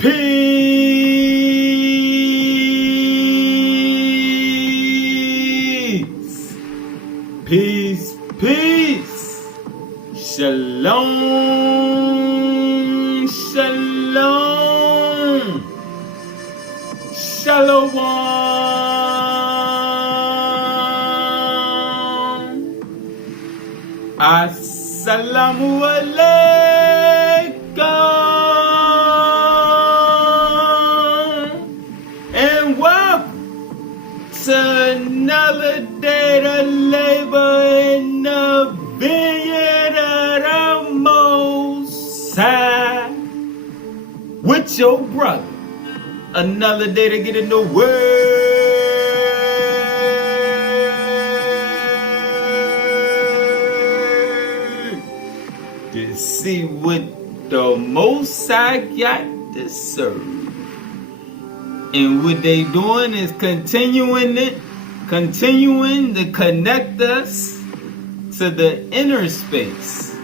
Peace. Peace. Peace. Shalom. Shalom. Shalom. Assalamu alaikum. And welcome to another day to labor in the vineyard of the Most High with your brother. Another day to get in the word. To see what the Most High got to serve. And what they doing is continuing to connect us to the inner space.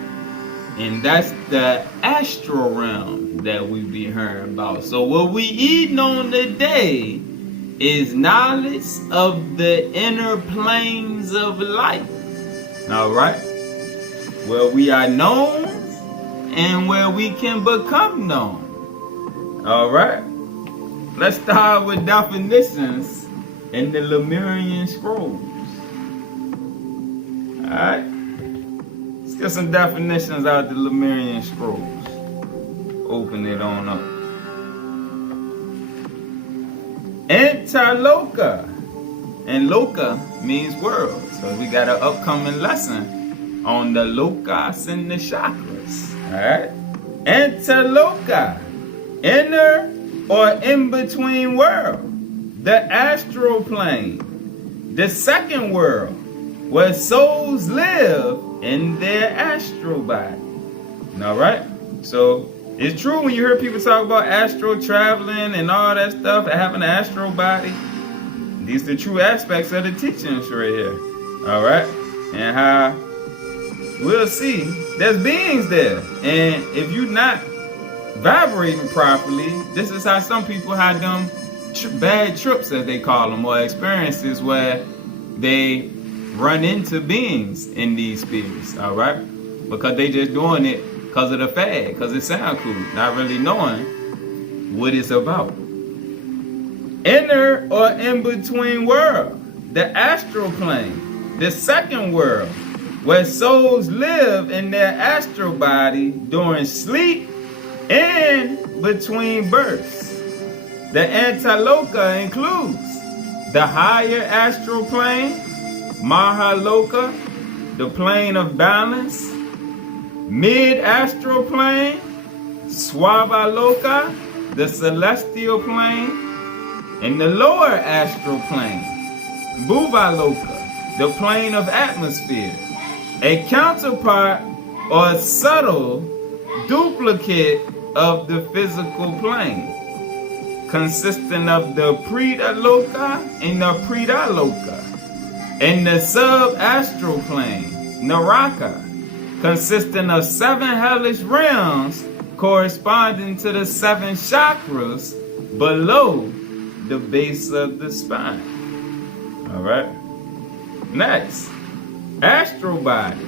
And that's the astral realm that we be hearing about. So what we eating on today is knowledge of the inner planes of life. Alright? Where we are known and where we can become known. Alright? Let's start with definitions in the Lemurian scrolls. Alright? Let's get some definitions out of the Lemurian scrolls. Open it on up. Antaloka. And loka means world. So we got an upcoming lesson on the lokas and the chakras. Alright? Antaloka. Inner or in-between world. The astral plane. The second world, where souls live in their astral body. Alright? So, it's true when you hear people talk about astral traveling and all that stuff, and having an astral body. These are the true aspects of the teachings right here. Alright? And how we'll see there's beings there. And if you're not vibrating properly, this is how some people have them bad trips, as they call them, or experiences where they run into beings in these spirits, alright? Because they just doing it because of the fad, because it sounds cool, not really knowing what it's about. Inner or in-between world, the astral plane, the second world, where souls live in their astral body during sleep and between births. The Antaloka includes the higher astral plane, Mahaloka, the plane of balance, mid-astral plane, Swabaloka, the celestial plane, and the lower astral plane, Bhuvaloka, the plane of atmosphere, a counterpart or subtle duplicate of the physical plane, consisting of the Pritaloka and the Pritaloka, and the sub-astral plane, Naraka, consisting of 7 hellish realms corresponding to the 7 chakras below the base of the spine. Alright? Next, astral body,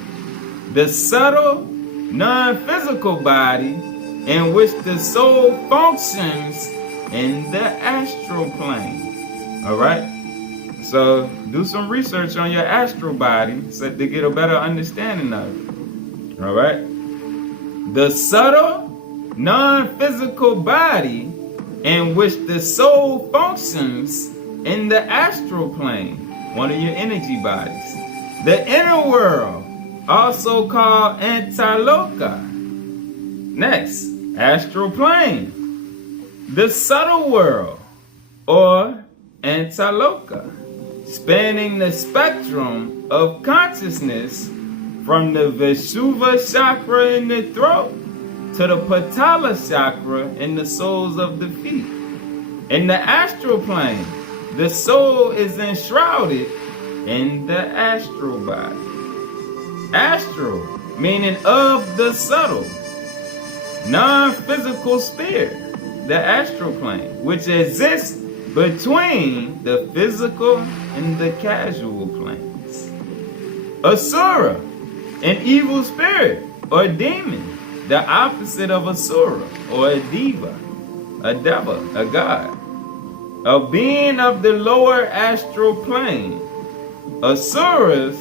the subtle, non-physical body in which the soul functions in the astral plane. Alright? So do some research on your astral body so to get a better understanding of it. Alright? The subtle, non-physical body in which the soul functions in the astral plane, one of your energy bodies. The inner world, also called Antaloka. Next, astral plane. The subtle world, or Antaloka, spanning the spectrum of consciousness from the Vishuddha chakra in the throat to the Patala chakra in the soles of the feet. In the astral plane, the soul is enshrouded in the astral body. Astral, meaning of the subtle, non-physical spirit. the astral plane, which exists between the physical and the casual planes. Asura, an evil spirit or demon, the opposite of Asura, or a diva, a devil, a god. A being of the lower astral plane. Asuras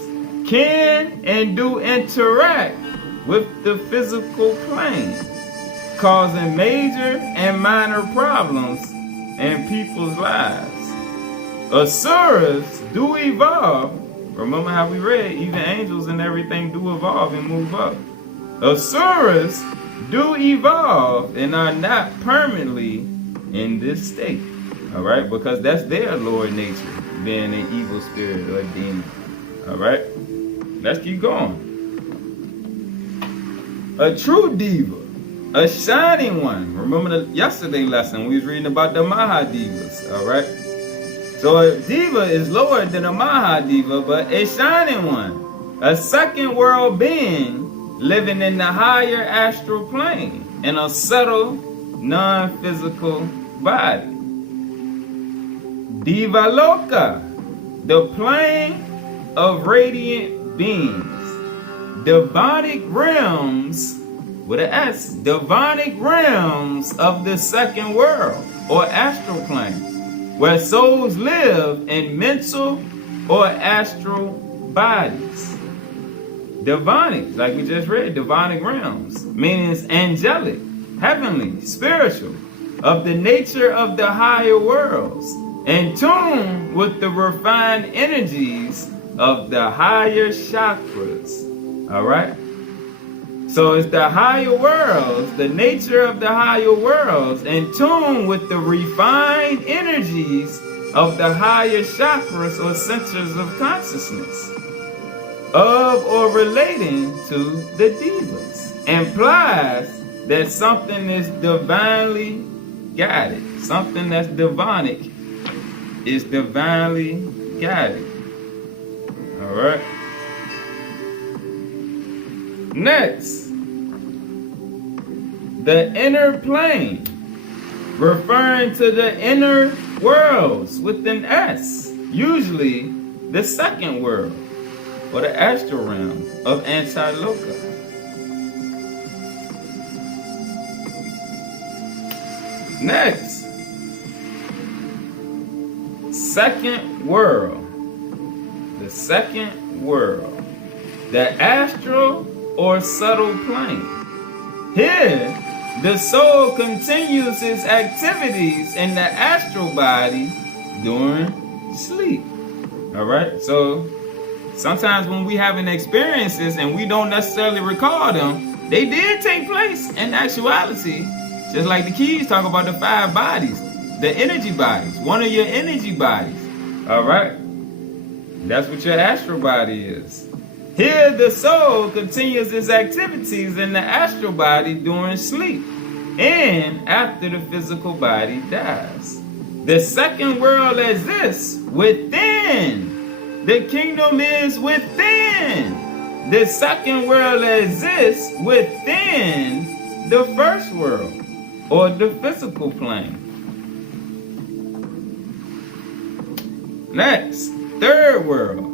can and do interact with the physical plane, causing major and minor problems in people's lives. Asuras do evolve. Remember how we read, even angels and everything do evolve and move up. Asuras do evolve and are not permanently in this state. Alright, because that's their lower nature, being an evil spirit or a demon. Alright, let's keep going. A true diva, a shining one. Remember the yesterday lesson, we was reading about the Mahadivas. Alright, so a diva is lower than a Mahadiva, but a shining one, a second world being living in the higher astral plane in a subtle, non-physical body. Diva Loka, the plane of radiant beings. Divonic realms, with an S, divonic realms of the second world, or astral plane, where souls live in mental or astral bodies. Demonic, like we just read, demonic realms, meaning it's angelic, heavenly, spiritual, of the nature of the higher worlds, in tune with the refined energies of the higher chakras. Alright? So it's the higher worlds, the nature of the higher worlds, in tune with the refined energies of the higher chakras or centers of consciousness, of or relating to the divas, implies that something is divinely guided. Something that's demonic is divinely guided. Alright. Next, the inner plane, referring to the inner worlds with an S, usually the second world, or the astral realm of Antiloka. Next, second world. The second world. The astral or subtle plane. Here, the soul continues its activities in the astral body during sleep. Alright, so sometimes when we having experiences and we don't necessarily recall them, they did take place in actuality. Just like the keys talk about the 5 bodies, the energy bodies, one of your energy bodies. Alright? That's what your astral body is. Here the soul continues its activities in the astral body during sleep and after the physical body dies. The second world exists within. The kingdom is within. The second world exists within the first world, or the physical plane. Next, third world,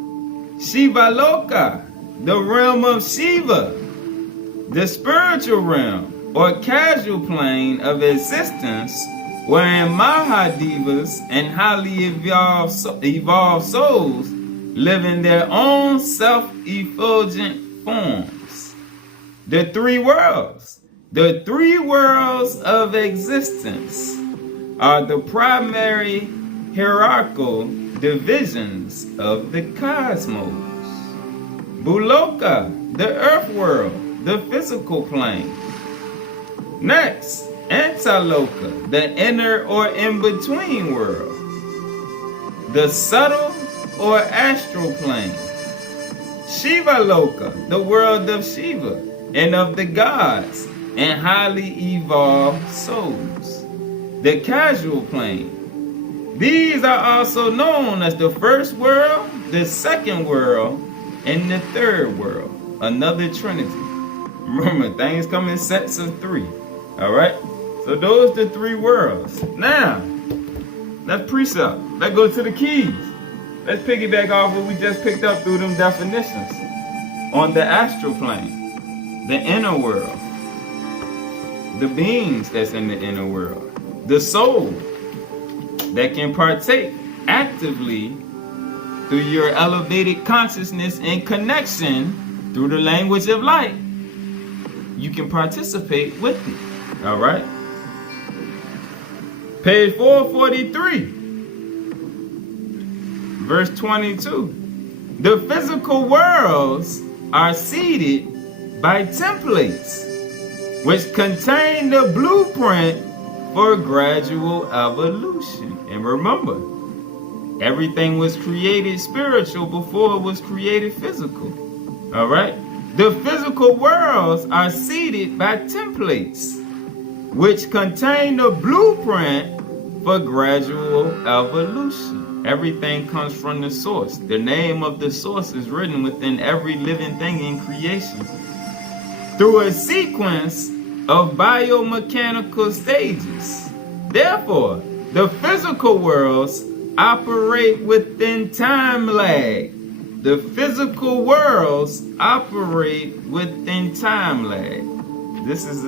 Shiva Loka, the realm of Shiva, the spiritual realm, or casual plane of existence, wherein Mahadevas and highly evolved souls live in their own self-effulgent forms. The 3 worlds. The 3 worlds of existence are the primary hierarchical divisions of the cosmos. Buloka, the earth world, the physical plane. Next, Antiloka, the inner or in-between world. The subtle or astral plane. Shiva Loka, the world of Shiva and of the gods and highly evolved souls. The casual plane. These are also known as the first world, the second world, and the third world. Another trinity. Remember, things come in sets of 3. Alright? So those the three worlds. Now, let's precept. Let's go to the keys. Let's piggyback off what we just picked up through them definitions. On the astral plane, the inner world, the beings that's in the inner world, the soul that can partake actively through your elevated consciousness and connection through the language of light. You can participate with it. All right? Page 443, verse 22. The physical worlds are seeded by templates, which contain the blueprint for gradual evolution. And remember, everything was created spiritual before it was created physical. All right? The physical worlds are seeded by templates, which contain the blueprint for gradual evolution. Everything comes from the source. The name of the source is written within every living thing in creation through a sequence of biomechanical stages. Therefore, the physical worlds operate within time lag. The physical worlds operate within time lag. This is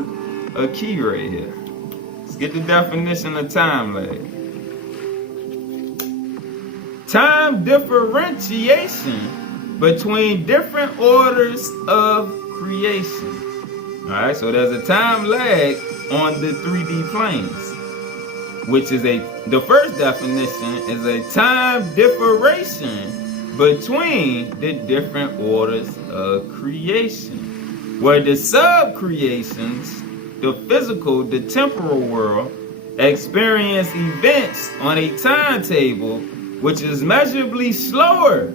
a key right here. Let's get the definition of time lag. Time differentiation between different orders of creation. Alright, so there's a time lag on the 3D planes, which is the first definition is a time differentiation between the different orders of creation, where the sub-creations, the physical, the temporal world, experience events on a timetable which is measurably slower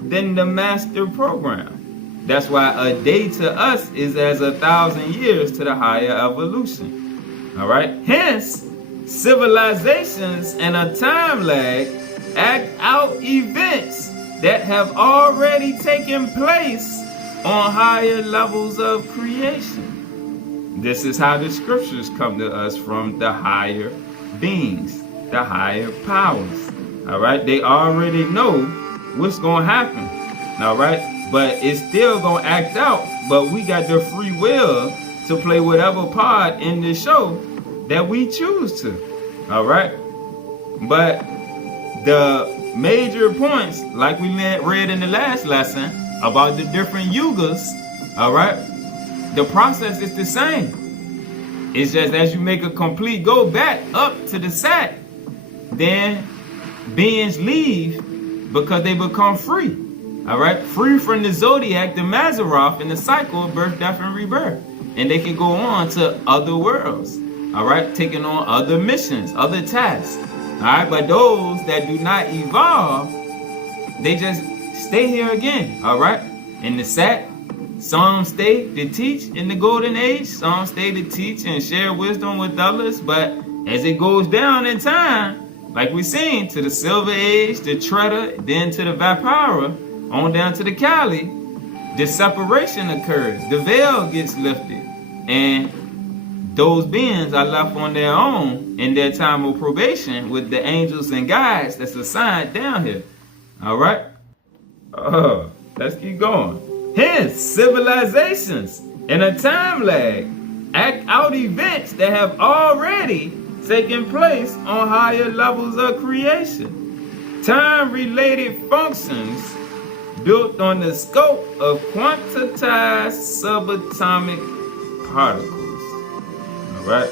than the master program. That's why a day to us is as 1,000 years to the higher evolution. All right? Hence, civilizations and a time lag act out events that have already taken place on higher levels of creation. This is how the scriptures come to us from the higher beings, the higher powers. All right? They already know what's going to happen. All right? But it's still going to act out. But we got the free will to play whatever part in the show that we choose to. All right? But the major points, like we read in the last lesson about the different yugas, all right? The process is the same. It's just as you make a complete go back up to the sat, then beings leave because they become free. All right? Free from the zodiac, the Mazzaroth, and the cycle of birth, death, and rebirth. And they can go on to other worlds. All right? Taking on other missions, other tasks. All right? But those that do not evolve, they just stay here again. All right? In the sat, some stay to teach in the golden age. Some stay to teach and share wisdom with others. But as it goes down in time, like we've seen, to the silver age, the Treta, then to the Vipara, on down to the Kali, the separation occurs. The veil gets lifted. And those beings are left on their own in their time of probation with the angels and guides that's assigned down here. All right? Let's keep going. Hence, civilizations in a time lag act out events that have already taken place on higher levels of creation. Time-related functions built on the scope of quantized subatomic particles. All right?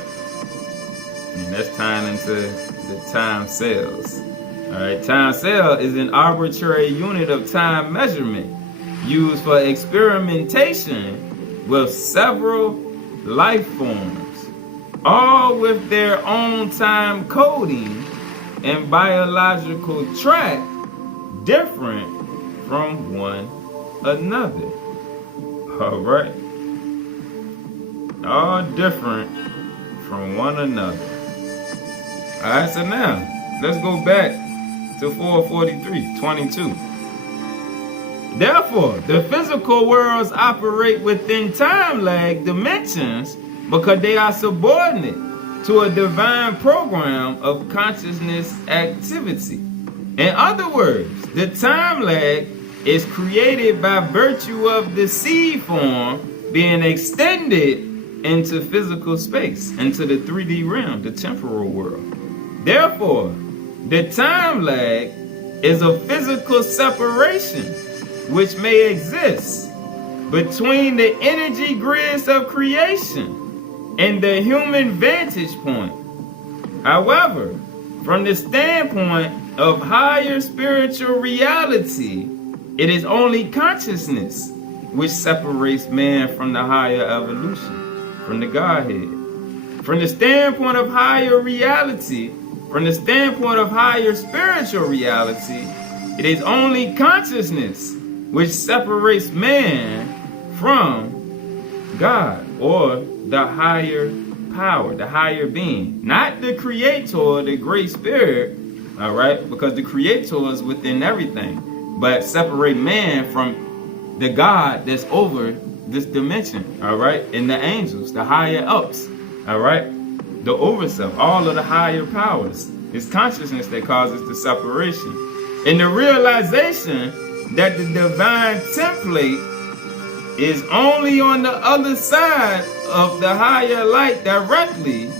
And that's tying into the time cells. All right? Time cell is an arbitrary unit of time measurement used for experimentation with several life forms, all with their own time coding and biological track different from one another. All right? All different from one another. All right, so now let's go back to 443:22. Therefore, the physical worlds operate within time lag dimensions because they are subordinate to a divine program of consciousness activity. In other words, the time lag is created by virtue of the seed form being extended into physical space, into the 3D realm, the temporal world. Therefore, the time lag is a physical separation which may exist between the energy grids of creation and the human vantage point. However, from the standpoint of higher spiritual reality, it is only consciousness which separates man from the higher evolution, from the Godhead. From the standpoint of higher reality, from the standpoint of higher spiritual reality, it is only consciousness which separates man from God, or the higher power, the higher being. Not the creator, the great spirit, all right? Because the creator is within everything. But separate man from the God that's over this dimension, all right? And the angels, the higher ups, all right? The overself, all of the higher powers. It's consciousness that causes the separation. And the realization that the divine template is only on the other side of the higher light directly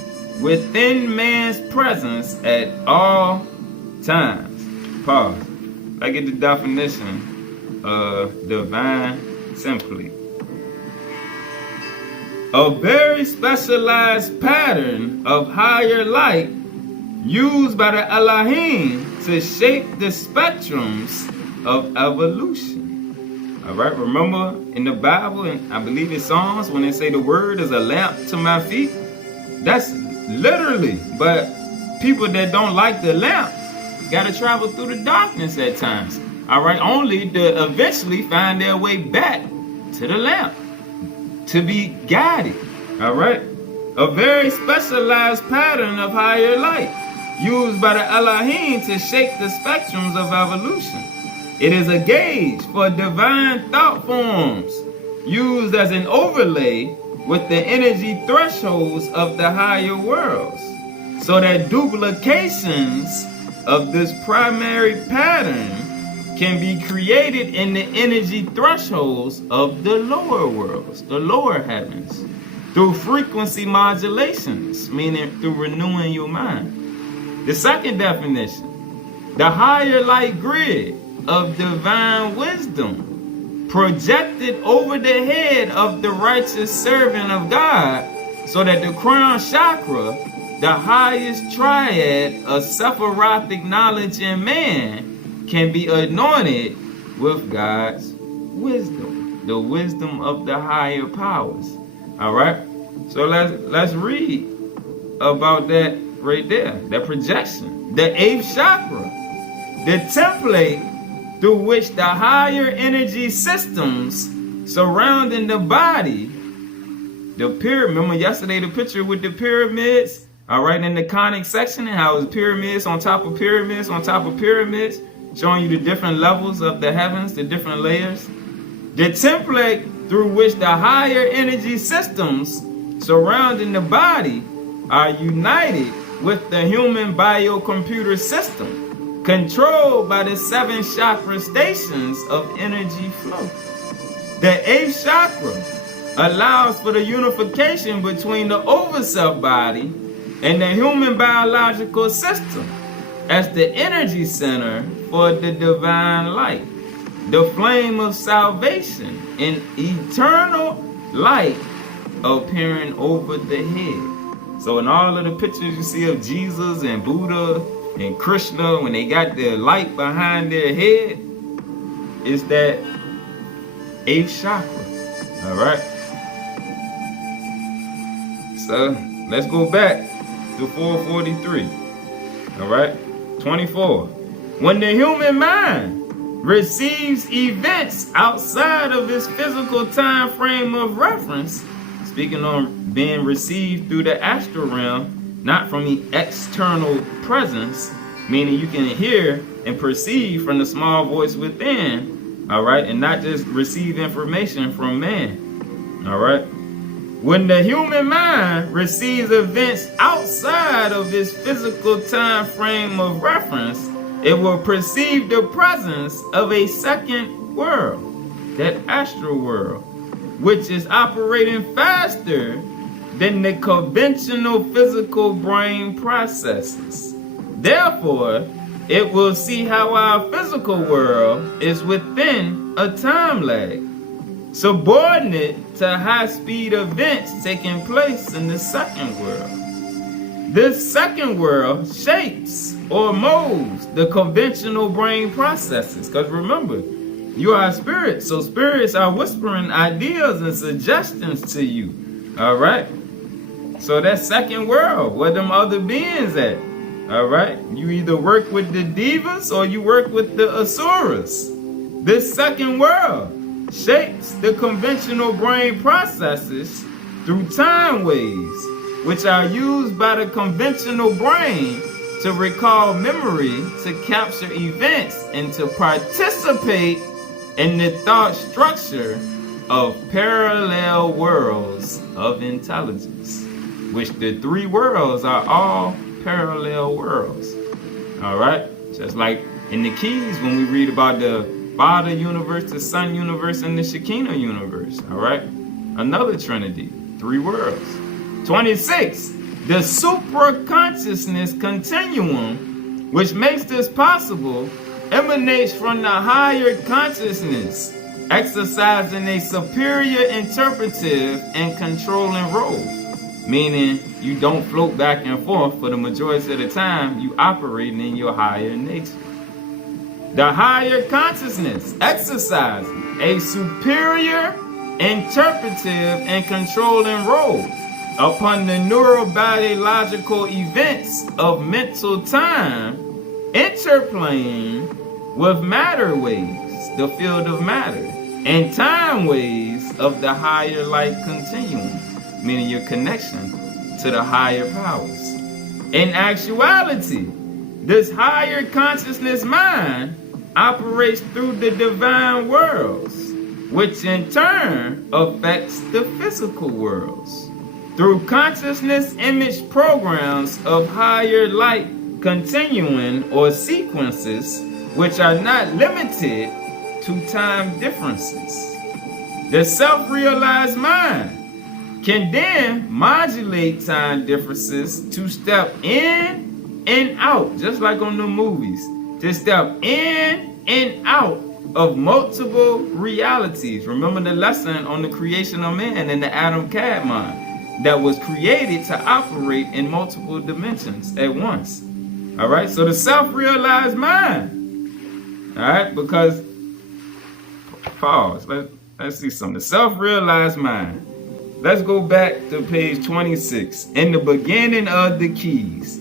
within man's presence at all times. Pause. Let's get the definition of divine template. A very specialized pattern of higher light used by the Elohim to shape the spectrums of evolution. All right, remember in the Bible, and I believe in Psalms, when they say the word is a lamp to my feet, that's literally, but people that don't like the lamp got to travel through the darkness at times, all right, only to eventually find their way back to the lamp, to be guided, all right? A very specialized pattern of higher light used by the Elohim to shape the spectrums of evolution. It is a gauge for divine thought forms used as an overlay with the energy thresholds of the higher worlds, so that duplications of this primary pattern can be created in the energy thresholds of the lower worlds, the lower heavens, through frequency modulations, meaning through renewing your mind. The second definition, the higher light grid of divine wisdom projected over the head of the righteous servant of God, so that the crown chakra, the highest triad of Sephirothic knowledge in man, can be anointed with God's wisdom, the wisdom of the higher powers. All right, so let's read about that right there, that projection, the 8th chakra, the template through which the higher energy systems surrounding the body, the pyramid. Remember yesterday the picture with the pyramids, all right, in the conic section, and how it was pyramids on top of pyramids on top of pyramids, showing you the different levels of the heavens, the different layers. The template through which the higher energy systems surrounding the body are united with the human biocomputer system, controlled by the 7 chakra stations of energy flow. The 8th chakra allows for the unification between the overself body and the human biological system as the energy center for the divine light, the flame of salvation, and eternal light appearing over the head. So in all of the pictures you see of Jesus and Buddha and Krishna, when they got their light behind their head, it's that 8th chakra. All right. So let's go back to 443. All right. 24. When the human mind receives events outside of its physical time frame of reference, speaking on being received through the astral realm, not from the external presence, meaning you can hear and perceive from the small voice within, all right, and not just receive information from man, all right? When the human mind receives events outside of its physical time frame of reference, it will perceive the presence of a second world, that astral world, which is operating faster than the conventional physical brain processes. Therefore, it will see how our physical world is within a time lag, subordinate to high-speed events taking place in the second world. This second world shapes or molds the conventional brain processes. Because remember, you are a spirit, so spirits are whispering ideas and suggestions to you. All right? So that second world, where them other beings at? All right? You either work with the divas or you work with the asuras. This second world shapes the conventional brain processes through time waves, which are used by the conventional brain to recall memory, to capture events, and to participate in the thought structure of parallel worlds of intelligence, which the three worlds are all parallel worlds. All right? Just like in the keys when we read about the Father universe, the Son universe, and the Shekinah universe. All right? Another Trinity, three worlds. 26. The supraconsciousness continuum, which makes this possible, emanates from the higher consciousness, exercising a superior interpretive and controlling role. Meaning, you don't float back and forth for the majority of the time, you operating in your higher nature. The higher consciousness exercises a superior interpretive and controlling role upon the neurobiological events of mental time, interplaying with matter waves, the field of matter, and time waves of the higher light continuum, meaning your connection to the higher powers. In actuality, this higher consciousness mind operates through the divine worlds, which in turn affects the physical worlds. Through consciousness image programs of higher light continuing or sequences, which are not limited to time differences. The self-realized mind can then modulate time differences to step in and out, just like on the movies, to step in and out of multiple realities. Remember the lesson on the creation of man and the Adam Cad mind that was created to operate in multiple dimensions at once. All right, so the self-realized mind. All right, because pause. Let's see something. The self-realized mind. Let's go back to page 26. In the beginning of the keys,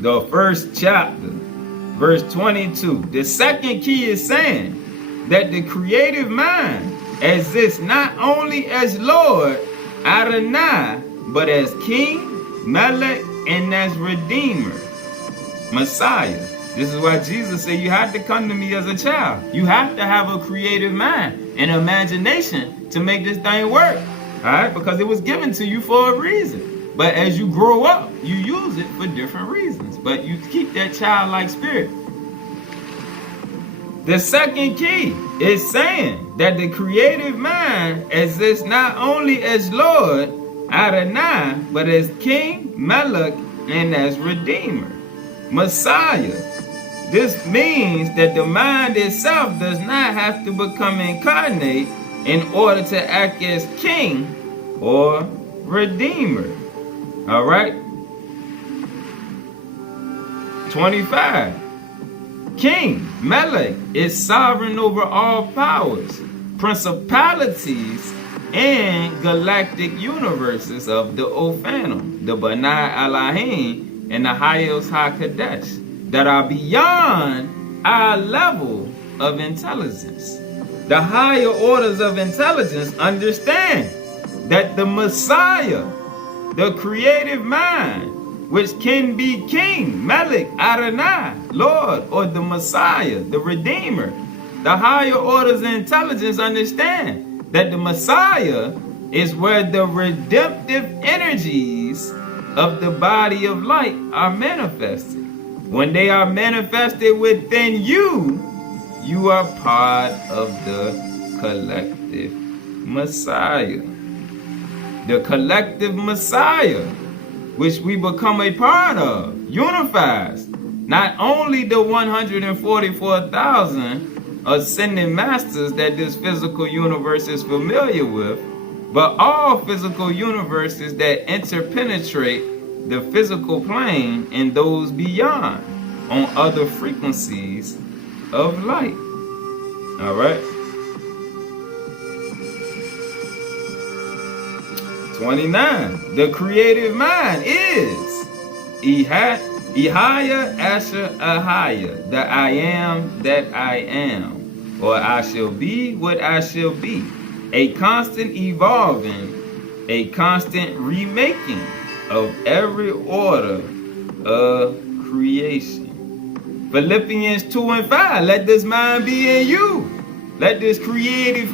the first chapter, verse 22. The second key is saying that the creative mind exists not only as Lord Adonai, but as King, Melech, and as Redeemer, Messiah. This is why Jesus said you have to come to me as a child. You have to have a creative mind and imagination to make this thing work. All right? Because it was given to you for a reason. But as you grow up, you use it for different reasons. But you keep that childlike spirit. The second key is saying that the creative mind exists not only as Lord Adonai, but as King, Melech, and as Redeemer, Messiah. This means that the mind itself does not have to become incarnate in order to act as King or Redeemer. All right? 25. King, Melech, is sovereign over all powers, principalities, and galactic universes of the Ophanim, the Banai Elohim, and the Hayos HaKadesh, that are beyond our level of intelligence. The higher orders of intelligence understand that the Messiah, the creative mind, which can be King, Melech, Adonai, Lord, or the Messiah, the Redeemer. The higher orders of intelligence understand that the Messiah is where the redemptive energies of the body of light are manifested. When they are manifested within you, you are part of the collective Messiah. The collective Messiah, which we become a part of, unifies not only the 144,000 ascending masters that this physical universe is familiar with, but all physical universes that interpenetrate the physical plane and those beyond on other frequencies of light. All right. 29. The creative mind is Ihaya Asher Ahaya, the I am that I am, or I shall be what I shall be, a constant evolving, a constant remaking of every order of creation. Philippians 2 and 5, let this mind be in you. Let this creative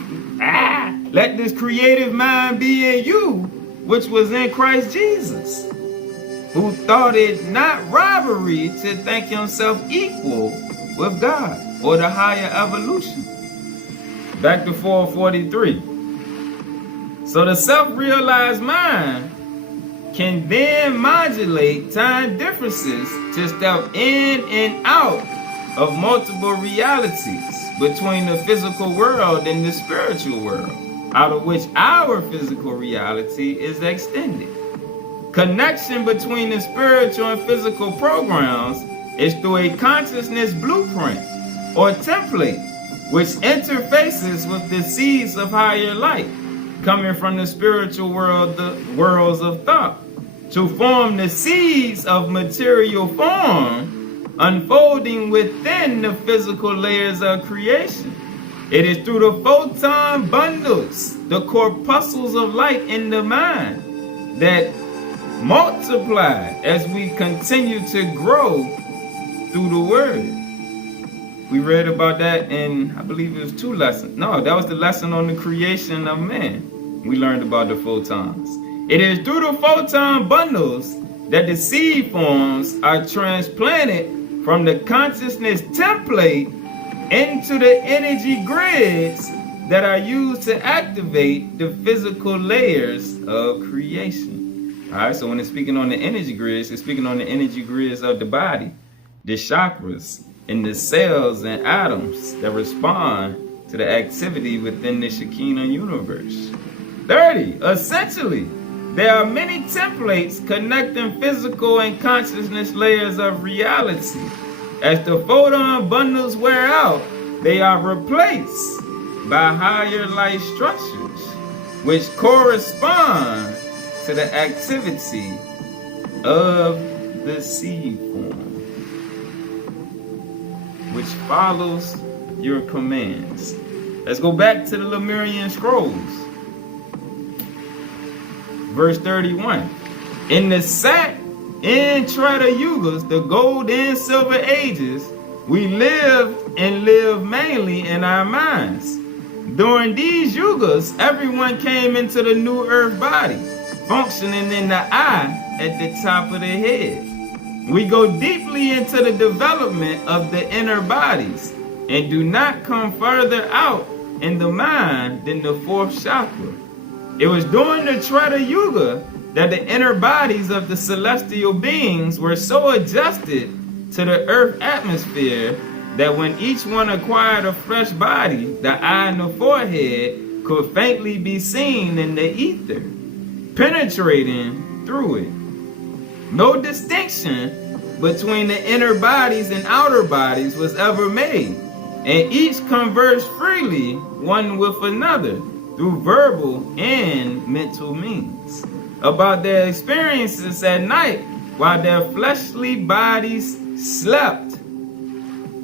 mind be in you, which was in Christ Jesus, who thought it not robbery to think himself equal with God or the higher evolution. Back to 443. So the self-realized mind can then modulate time differences to step in and out of multiple realities between the physical world and the spiritual world, out of which our physical reality is extended. Connection between the spiritual and physical programs is through a consciousness blueprint or template, which interfaces with the seeds of higher light coming from the spiritual world, the worlds of thought, to form the seeds of material form unfolding within the physical layers of creation. It is through the photon bundles, the corpuscles of light in the mind, that multiply as we continue to grow through the word. We read about that in, I believe it was 2 lessons. No, that was the lesson on the creation of man. We learned about the photons. It is through the photon bundles that the seed forms are transplanted from the consciousness template into the energy grids that are used to activate the physical layers of creation. All right, so when it's speaking on the energy grids, it's speaking on the energy grids of the body, the chakras, and the cells and atoms that respond to the activity within the Shekinah universe. 30. Essentially, there are many templates connecting physical and consciousness layers of reality. As the photon bundles wear out, they are replaced by higher light structures, which correspond to the activity of the seed form, which follows your commands. Let's go back to the Lemurian scrolls. Verse 31. In the Sat and Treta Yugas, the gold and silver ages, we lived and live mainly in our minds. During these yugas, everyone came into the new earth body, functioning in the eye at the top of the head. We go deeply into the development of the inner bodies and do not come further out in the mind than the 4th chakra. It was during the Treta Yuga that the inner bodies of the celestial beings were so adjusted to the earth atmosphere that when each one acquired a fresh body, the eye and the forehead could faintly be seen in the ether, penetrating through it. No distinction between the inner bodies and outer bodies was ever made, and each conversed freely one with another through verbal and mental means about their experiences at night while their fleshly bodies slept,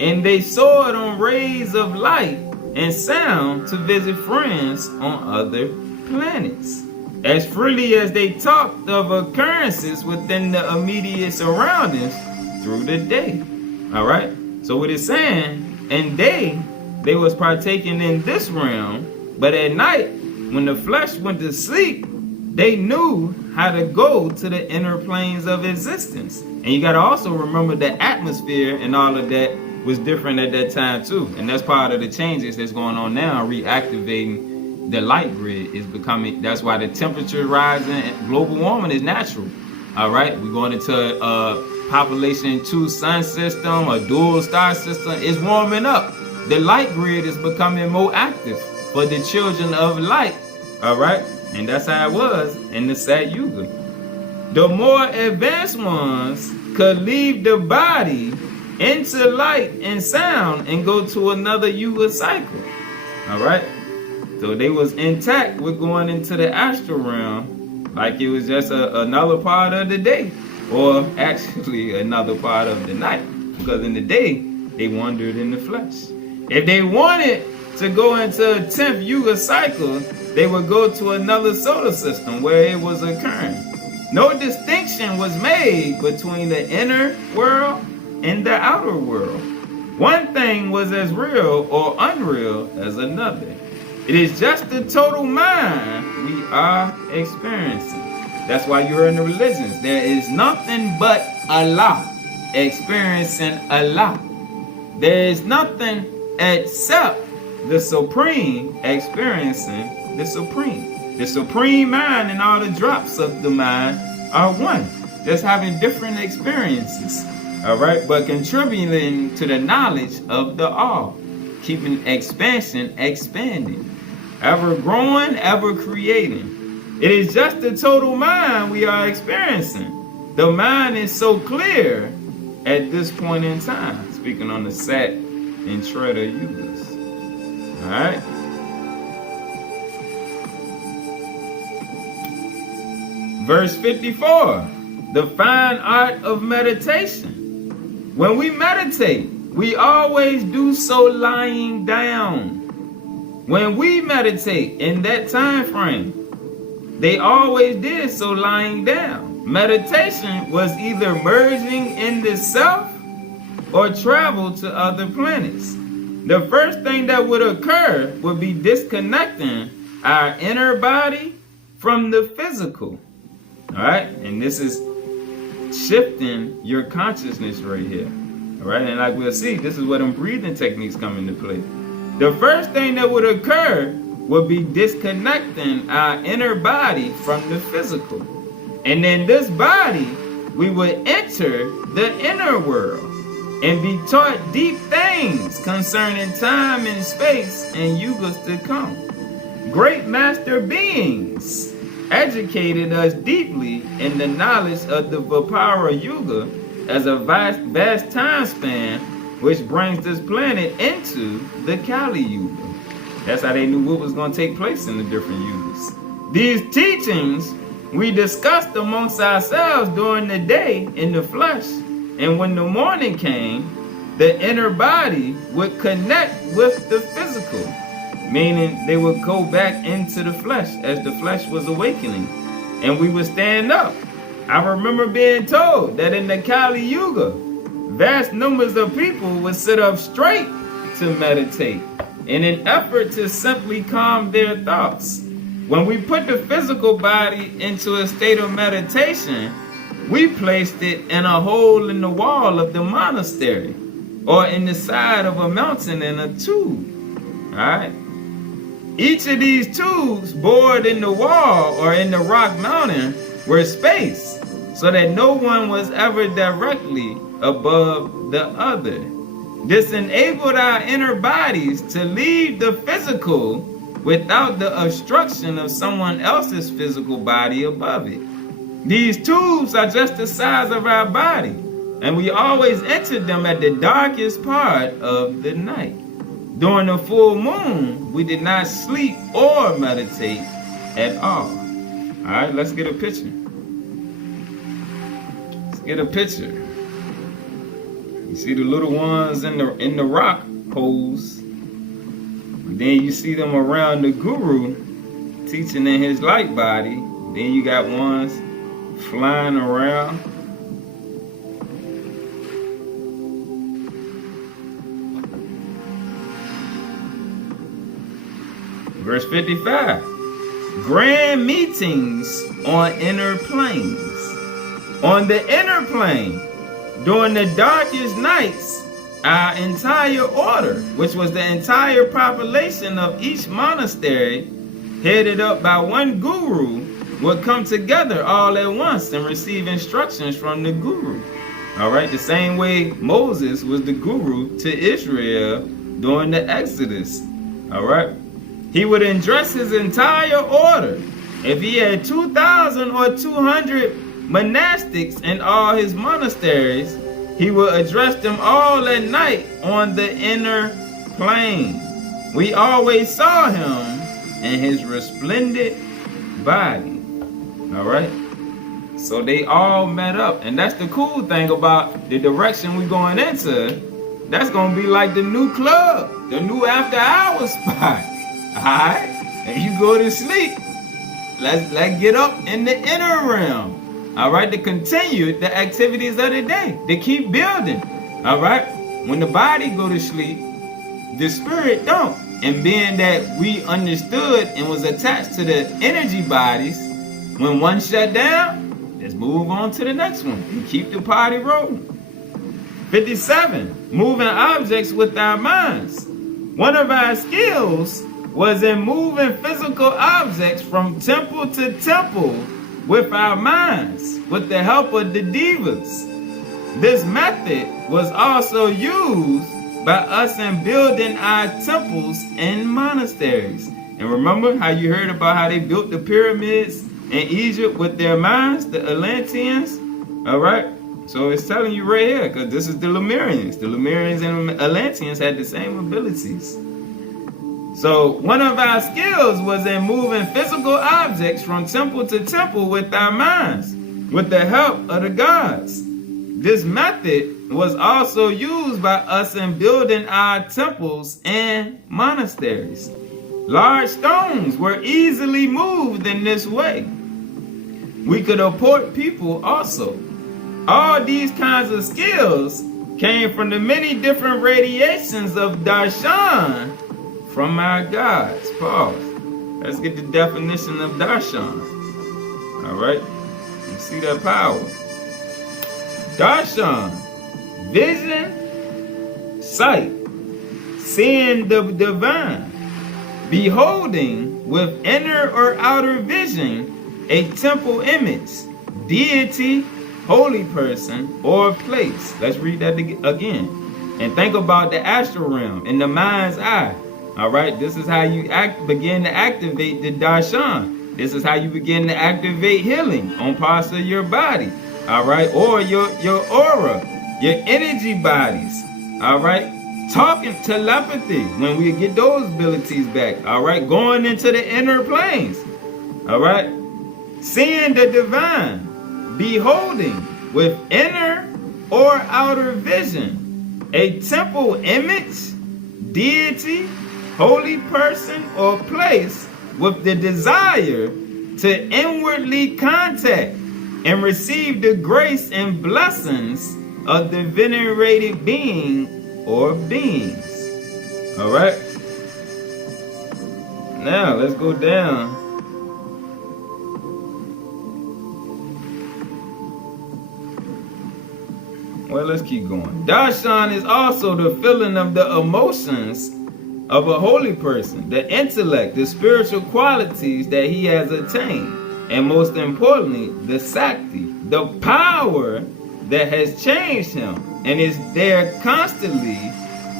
and they soared on rays of light and sound to visit friends on other planets, as freely as they talked of occurrences within the immediate surroundings through the day. All right, so what it's saying, and they was partaking in this realm, but at night when the flesh went to sleep, they knew how to go to the inner planes of existence. And you got to also remember the atmosphere and all of that was different at that time too. And that's part of the changes that's going on now, reactivating the light grid is becoming, that's why the temperature rising and global warming is natural. All right, we're going into a population 2 sun system, a dual star system. It's warming up. The light grid is becoming more active for the children of light. All right, and that's how it was in the Sat Yuga. The more advanced ones could leave the body into light and sound and go to another Yuga cycle. All right, so they was intact with going into the astral realm like it was just another part of the day, or actually another part of the night, because in the day they wandered in the flesh. If they wanted to go into a 10th Yuga cycle, they would go to another solar system where it was occurring. No distinction was made between the inner world and the outer world. One thing was as real or unreal as another. It is just the total mind we are experiencing. That's why you're in the religions. There is nothing but Allah, experiencing Allah. There is nothing except the Supreme experiencing the Supreme. The Supreme mind and all the drops of the mind are one, just having different experiences. All right, but contributing to the knowledge of the all, keeping expansion expanding, ever growing, ever creating. It is just the total mind we are experiencing. The mind is so clear at this point in time, speaking on the Sat and Shredder Yugas. All right. Verse 54, the fine art of meditation. When we meditate, we always do so lying down. When we meditate in that time frame, they always did so lying down. Meditation was either merging in the self or travel to other planets. The first thing that would occur would be disconnecting our inner body from the physical. All right, and this is shifting your consciousness right here. All right, and like we'll see, this is where them breathing techniques come into play. The first thing that would occur would be disconnecting our inner body from the physical. And in this body, we would enter the inner world and be taught deep things concerning time and space and yugas to come. Great master beings educated us deeply in the knowledge of the Vipara Yuga as a vast time span, which brings this planet into the Kali Yuga. That's how they knew what was going to take place in the different yugas. These teachings we discussed amongst ourselves during the day in the flesh, and when the morning came, the inner body would connect with the physical, meaning they would go back into the flesh as the flesh was awakening, and we would stand up. I remember being told that in the Kali Yuga, vast numbers of people would sit up straight to meditate in an effort to simply calm their thoughts. When we put the physical body into a state of meditation, we placed it in a hole in the wall of the monastery or in the side of a mountain in a tube. All right? Each of these tubes bored in the wall or in the rock mountain were spaced so that no one was ever directly above the other. This enabled our inner bodies to leave the physical without the obstruction of someone else's physical body above it. These tubes are just the size of our body, and we always entered them at the darkest part of the night. During the full moon, we did not sleep or meditate at all. All right, let's get a picture. Let's get a picture. You see the little ones in the rock holes. Then you see them around the guru teaching in his light body. Then you got ones flying around. Verse 55. grand meetings on inner planes. On the inner plane, during the darkest nights, our entire order, which was the entire population of each monastery, headed up by one guru, would come together all at once and receive instructions from the guru. All right, the same way Moses was the guru to Israel during the Exodus. All right, he would address his entire order. If he had 2,000 or 200 monastics in all his monasteries, he would address them all at night on the inner plane. We always saw him in his resplendent body. All right, so they all met up, and that's the cool thing about the direction we're going into. That's gonna be like the new club, the new after hours spot. All right, and you go to sleep. Let's get up in the inner realm. All right, to continue the activities of the day, to keep building. All right, when the body go to sleep, the spirit don't. And being that we understood and was attached to the energy bodies, when one shut down, let's move on to the next one and keep the party rolling. 57, moving objects with our minds. One of our skills was in moving physical objects from temple to temple with our minds, with the help of the devas. This method was also used by us in building our temples and monasteries. And remember how you heard about how they built the pyramids in Egypt with their minds, the Atlanteans? All right, so it's telling you right here, because this is the Lemurians. The Lemurians and Atlanteans had the same abilities. So one of our skills was in moving physical objects from temple to temple with our minds, with the help of the gods. This method was also used by us in building our temples and monasteries. Large stones were easily moved in this way. We could apport people also. All these kinds of skills came from the many different radiations of darshan from our gods. Pause. Let's get the definition of darshan. All right, you see that power. Darshan, vision, sight, seeing the divine, beholding with inner or outer vision a temple image, deity, holy person, or place. Let's read that again. And think about the astral realm in the mind's eye. All right, this is how you begin to activate the darshan. This is how you begin to activate healing on parts of your body. All right, or your aura, your energy bodies. All right, talking, telepathy, when we get those abilities back. All right, going into the inner planes. All right, seeing the divine, beholding with inner or outer vision a temple image, deity, holy person, or place with the desire to inwardly contact and receive the grace and blessings of the venerated being or beings. All right. Now let's go down. Well, let's keep going. Darshan is also the feeling of the emotions of a holy person, the intellect, the spiritual qualities that he has attained, and most importantly, the Sakti, the power that has changed him and is there constantly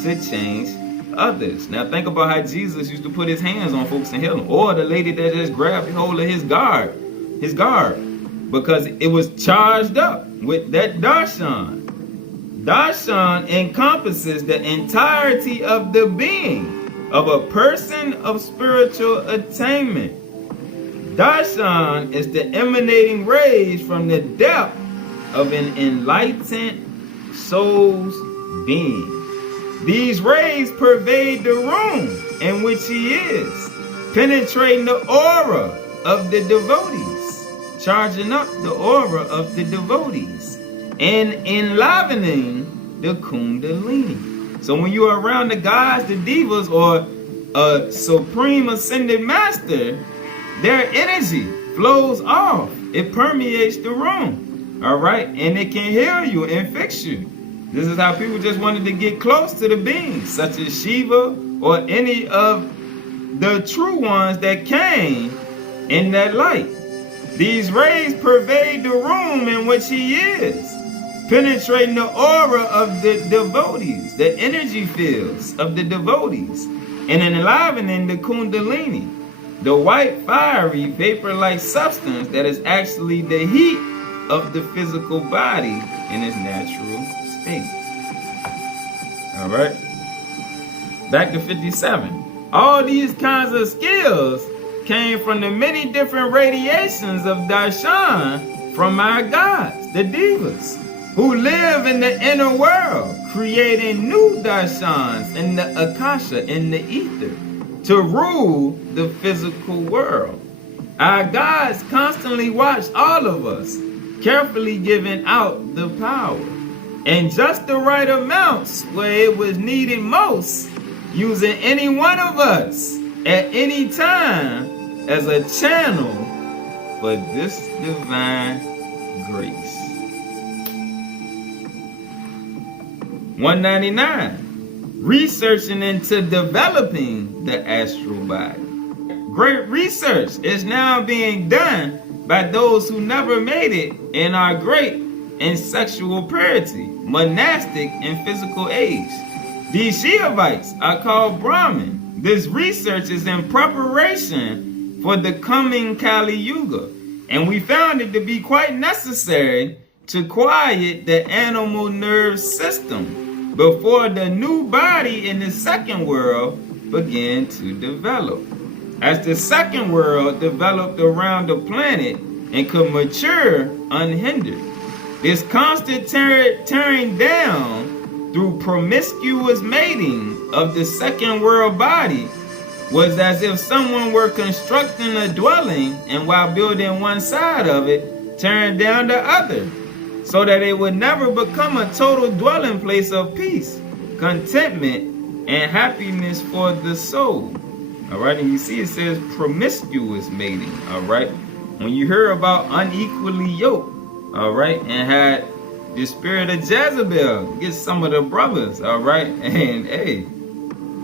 to change others. Now think about how Jesus used to put his hands on folks and heal them, or the lady that just grabbed hold of his garb, because it was charged up with that darshan. Darshan encompasses the entirety of the being of a person of spiritual attainment. Darshan is the emanating rays from the depth of an enlightened soul's being. These rays pervade the room in which he is, penetrating the aura of the devotees, charging up the aura of the devotees, and enlivening the kundalini. So when you are around the gods, the devas, or a supreme ascended master, their energy flows off. It permeates the room. All right? And it can heal you and fix you. This is how people just wanted to get close to the beings, such as Shiva or any of the true ones that came in that light. These rays pervade the room in which he is, penetrating the aura of the devotees, the energy fields of the devotees, and enlivening the kundalini, the white, fiery, vapor-like substance that is actually the heat of the physical body in its natural state. All right. Back to 57. All these kinds of skills came from the many different radiations of darshan from our gods, the devas, who live in the inner world, creating new darshans in the akasha, in the ether, to rule the physical world. Our gods constantly watch all of us, carefully giving out the power, in just the right amounts where it was needed most, using any one of us at any time as a channel for this divine grace. 199. Researching into developing the astral body. Great research is now being done by those who never made it and are great in sexual purity, monastic, and physical age. These Shivavites are called Brahmin. This research is in preparation for the coming Kali Yuga, and we found it to be quite necessary to quiet the animal nerve system before the new body in the second world began to develop. As the second world developed around the planet and could mature unhindered, this constant tearing down through promiscuous mating of the second world body was as if someone were constructing a dwelling and while building one side of it, tearing down the other, so that it would never become a total dwelling place of peace, contentment, and happiness for the soul. All right, and you see it says promiscuous mating. All right, when you hear about unequally yoked, all right, and had the spirit of Jezebel get some of the brothers, all right, and hey,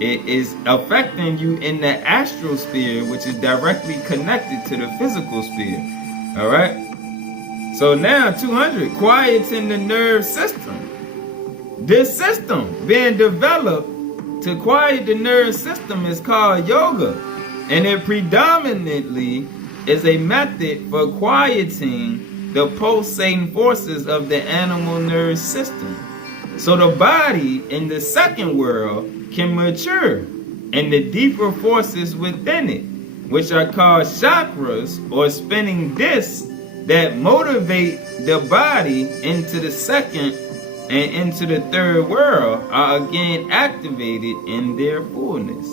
it is affecting you in the astral sphere, which is directly connected to the physical sphere. All right. So now 200, quieting the nerve system. This system being developed to quiet the nerve system is called yoga, and it predominantly is a method for quieting the pulsating forces of the animal nerve system, so the body in the second world can mature, and the deeper forces within it, which are called chakras or spinning discs, that motivate the body into the second and into the third world, are again activated in their fullness.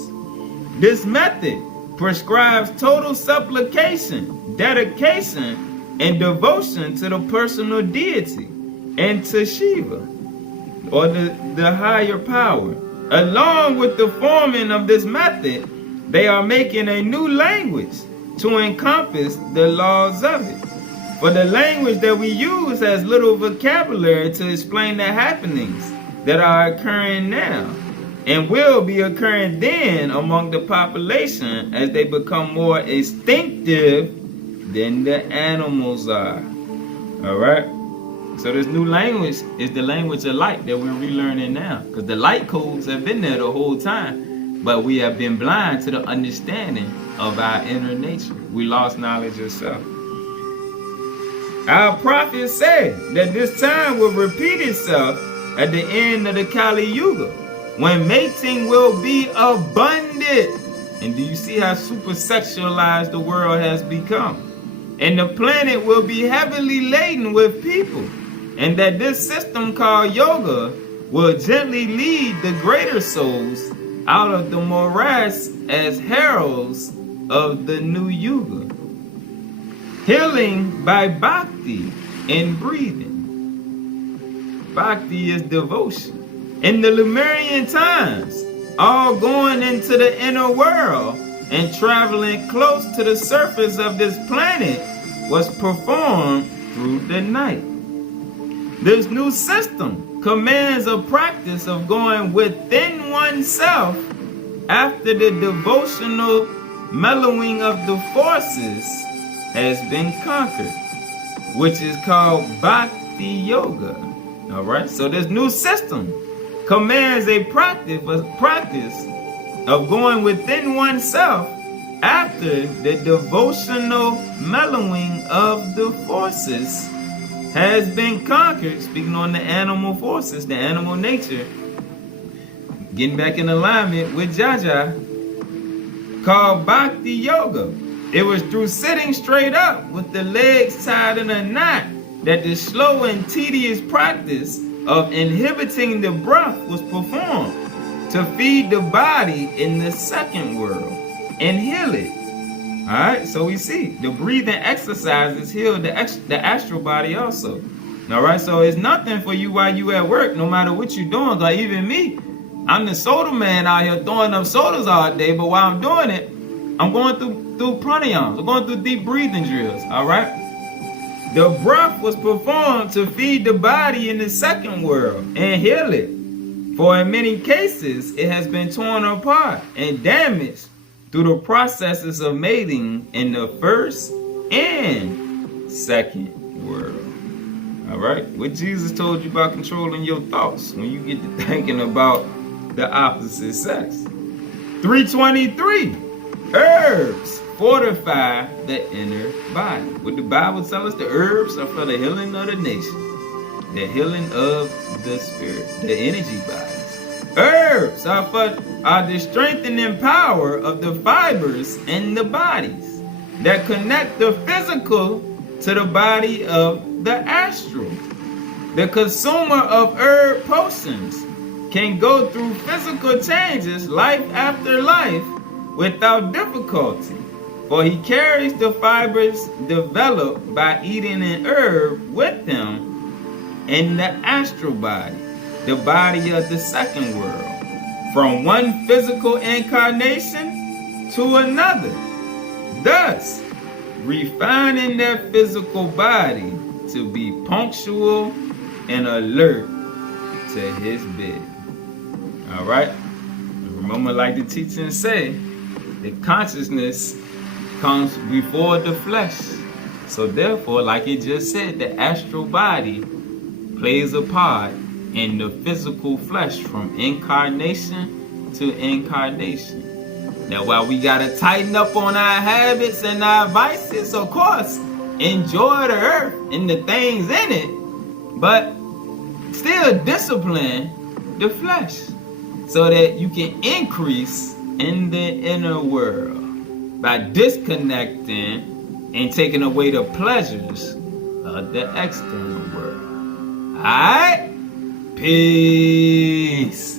This method prescribes total supplication, dedication, and devotion to the personal deity and to Shiva, or the higher power. Along with the forming of this method, they are making a new language to encompass the laws of it. For the language that we use has little vocabulary to explain the happenings that are occurring now and will be occurring then among the population as they become more instinctive than the animals are. All right? So this new language is the language of light that we're relearning now, because the light codes have been there the whole time, but we have been blind to the understanding of our inner nature. We lost knowledge of self. Our prophet said that this time will repeat itself at the end of the Kali Yuga, when mating will be abundant. And do you see how super sexualized the world has become? And the planet will be heavily laden with people, and that this system called yoga will gently lead the greater souls out of the morass as heralds of the new yuga. Healing by bhakti and breathing. Bhakti is devotion. In the Lemurian times, all going into the inner world, and traveling close to the surface of this planet was performed through the night. This new system commands a practice of going within oneself after the devotional mellowing of the forces has been conquered, which is called Bhakti Yoga. All right, so this new system commands a practice of going within oneself after the devotional mellowing of the forces has been conquered, speaking on the animal forces, the animal nature, getting back in alignment with Jaja, called Bhakti Yoga. It was through sitting straight up with the legs tied in a knot that the slow and tedious practice of inhibiting the breath was performed to feed the body in the second world and heal it. Alright, so we see the breathing exercises heal the astral body also. Alright, so it's nothing for you while you at work, no matter what you're doing. Like even me, I'm the soda man out here throwing up sodas all day, but while I'm doing it, I'm going through pranayams. I'm going through deep breathing drills. Alright? The breath was performed to feed the body in the second world and heal it. For in many cases, it has been torn apart and damaged through the processes of mating in the first and second world. All right? What Jesus told you about controlling your thoughts when you get to thinking about the opposite sex. 323. Herbs fortify the inner body. What the Bible tells us, the herbs are for the healing of the nation, the healing of the spirit, the energy bodies. Herbs are the strengthening power of the fibers in the bodies that connect the physical to the body of the astral. The consumer of herb potions can go through physical changes life after life without difficulty, for he carries the fibers developed by eating an herb with him in the astral body, the body of the second world, from one physical incarnation to another, thus refining their physical body to be punctual and alert to his bid. All right? Remember, like the teachings say, the consciousness comes before the flesh. So therefore, like it just said, the astral body plays a part in the physical flesh from incarnation to incarnation. Now, while we gotta tighten up on our habits and our vices, of course, enjoy the earth and the things in it, but still discipline the flesh so that you can increase in the inner world by disconnecting and taking away the pleasures of the external world. Alright? Peace.